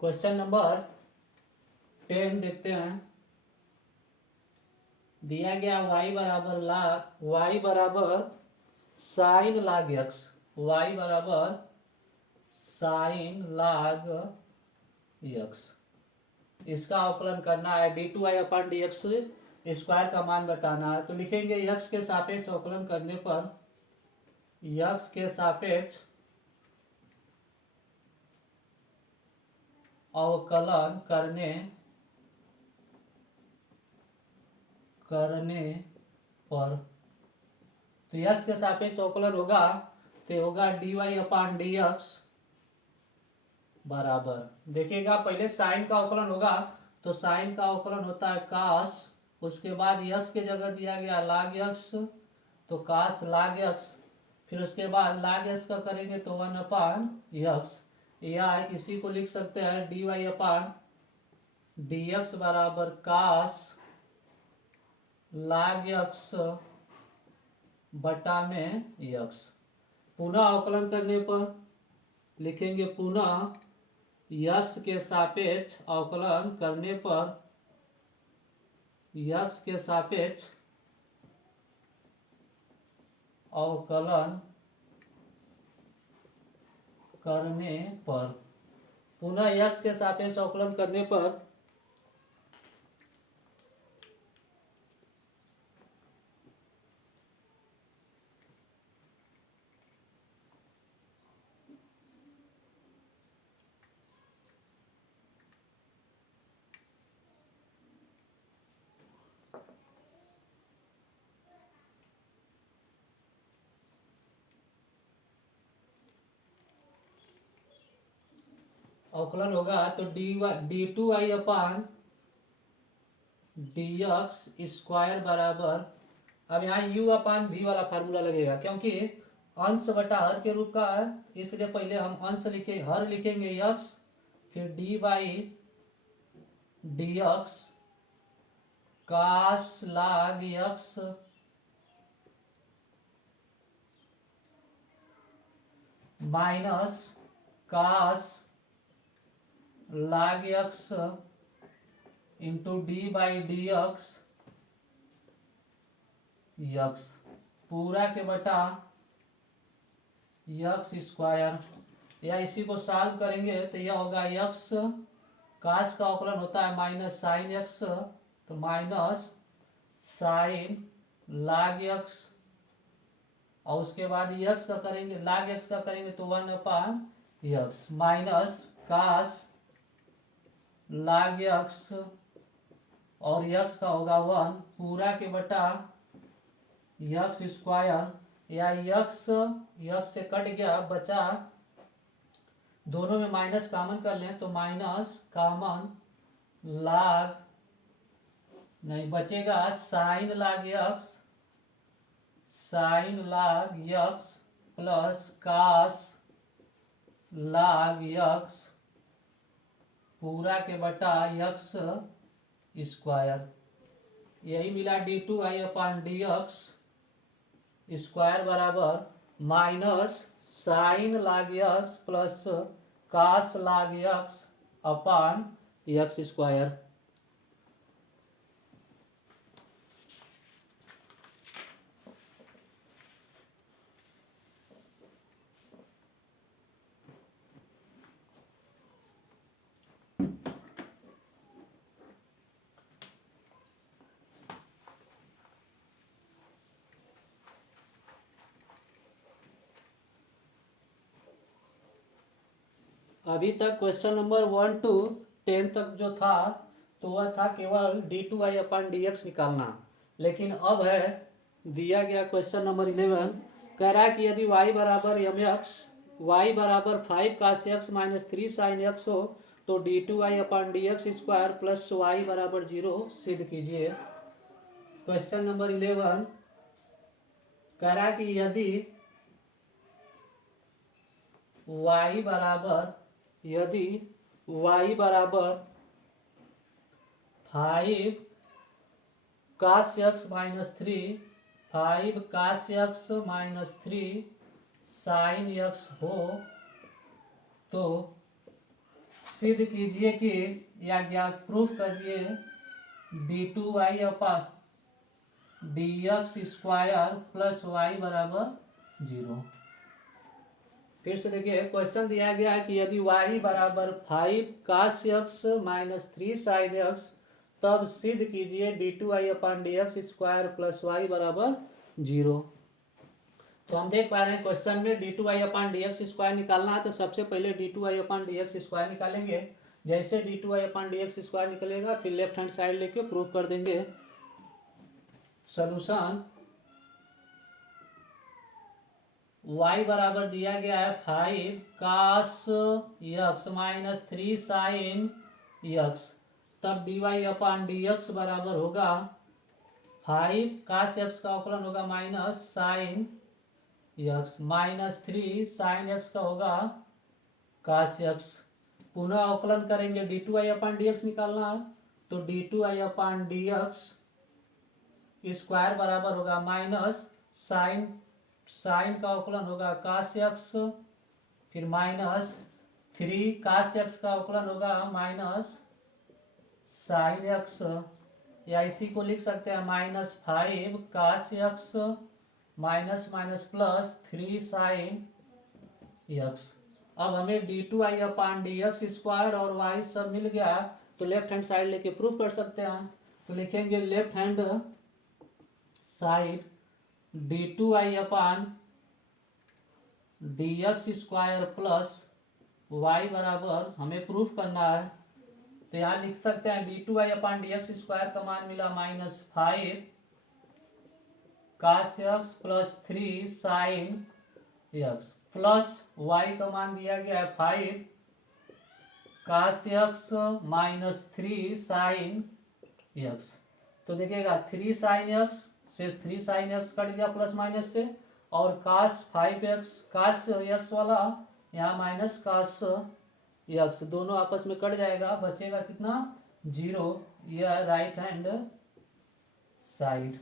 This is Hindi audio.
क्वेश्चन नंबर 10 देखते हैं। दिया गया y बराबर साइन लाग x, y बराबर साइन लाग x। इसका अवकलन करना है, d2y/dx स्क्वायर का मान बताना है। तो लिखेंगे x के सापेक्ष अवकलन करने पर, x के सापेक्ष अवकलन करने पर, तो x के सापेक्ष अवकलन होगा तो होगा dy/dx बराबर, देखिएगा पहले साइन का अवकलन होगा तो साइन का अवकलन होता है cos, उसके बाद x के जगह दिया गया log x तो cos log x, फिर उसके बाद log x का करेंगे तो 1/x, या इसी को लिख सकते हैं dy/dx बराबर cos log x बटा में x। पुनः अवकलन करने पर लिखेंगे पुनः x के सापेक्ष अवकलन करने पर, x के सापेक्ष अवकलन करने पर, पुनः x के सापेक्ष अवकलन करने पर अवकलन होगा तो d2y/dx स्क्वायर बराबर, अब यहाँ u/v वाला फार्मूला लगेगा क्योंकि अंश बटा हर के रूप का है, इसलिए पहले हम अंश लिखे, हर लिखेंगे x, फिर d/dx cos log x minus cos log x into d/dx x पूरा के बटा x स्क्वायर, या इसी को सॉल्व करेंगे तो यह होगा x cos का अवकलन होता है माइनस साइन x, तो माइनस साइन log x, और उसके बाद x का करेंगे, log x का करेंगे तो 1/x minus cos log x, और x का होगा 1 पूरा के बटा x स्क्वायर, या x से कट गया बचा, दोनों में माइनस कॉमन कर लें तो माइनस कॉमन log नहीं बचेगा, sine log x plus cos log x पूरा के बटा x स्क्वायर, यही मिला d2y/dx स्क्वायर बराबर minus sine log x plus cos log x square. अभी तक क्वेश्चन नंबर 1 to 10 तक जो था तो वह था केवल d2y/dx निकालना, लेकिन अब है दिया गया क्वेश्चन नंबर 11, कह रहा है कि यदि y बराबर mx, y बराबर 5 cos x minus 3 sin x हो तो d2y/dx स्क्वायर प्लस y बराबर 0 सिद्ध कीजिए। क्वेश्चन नंबर 11 कह रहा है कि यदि y बराबर 5 cos x minus 3 sin x हो तो सिद्ध कीजिए कि या ज्ञात प्रूफ करिए d2y अपान dx स्क्वायर प्लस वाई बराबर 0। फिर से देखिए क्वेश्चन दिया गया है कि यदि y बराबर 5 cos x minus 3 sin x तब सिद्ध कीजिए d2y अपान dx स्क्वायर प्लस वाई बराबर 0। तो हम देख पा रहे हैं क्वेश्चन में d2y अपान dx स्क्वायर निकालना है, तो सबसे पहले d2y अपान dx स्क्वायर निकालेंगे। जैसे d2y अपान dx स्क्वायर निकलेगा फिर लेफ्ट हैंड साइड लेके प्रूफ कर देंगे। सॉल्यूशन y बराबर दिया गया है 5 cos x minus 3 sin x, तब dy अपान dx बराबर होगा 5 cos x का अवकलन होगा minus sin x minus 3 sin x का होगा cos x। पुनः अवकलन करेंगे d2y अपान dx निकालना है, तो d2y अपान dx स्क्वायर बराबर होगा माइनस साइन का अवकलन होगा cos x, फिर माइनस 3 cos x का अवकलन होगा माइनस sin x, या इसी को लिख सकते हैं minus 5 cos x minus minus plus 3 sin x। अब हमें d2y अपान dx स्क्वायर और y सब मिल गया, तो लेफ्ट हैंड साइड लेके प्रूफ कर सकते हैं। तो लिखेंगे लेफ्ट हैंड साइड d2y अपान dx स्क्वायर प्लस y बराबर हमें प्रूफ करना है, तो यहाँ लिख सकते हैं d2y अपान dx स्क्वायर का मान मिला minus 5 cos x plus 3 sin x plus y का मान दिया गया है 5 cos x minus 3 sin x। तो देखिएगा 3 sin x से 3 sin x कट गया प्लस माइनस से, और cos 5x cos x वाला यहाँ माइनस cos x, दोनों आपस में कट जाएगा, बचेगा कितना 0। यह राइट हैंड साइड।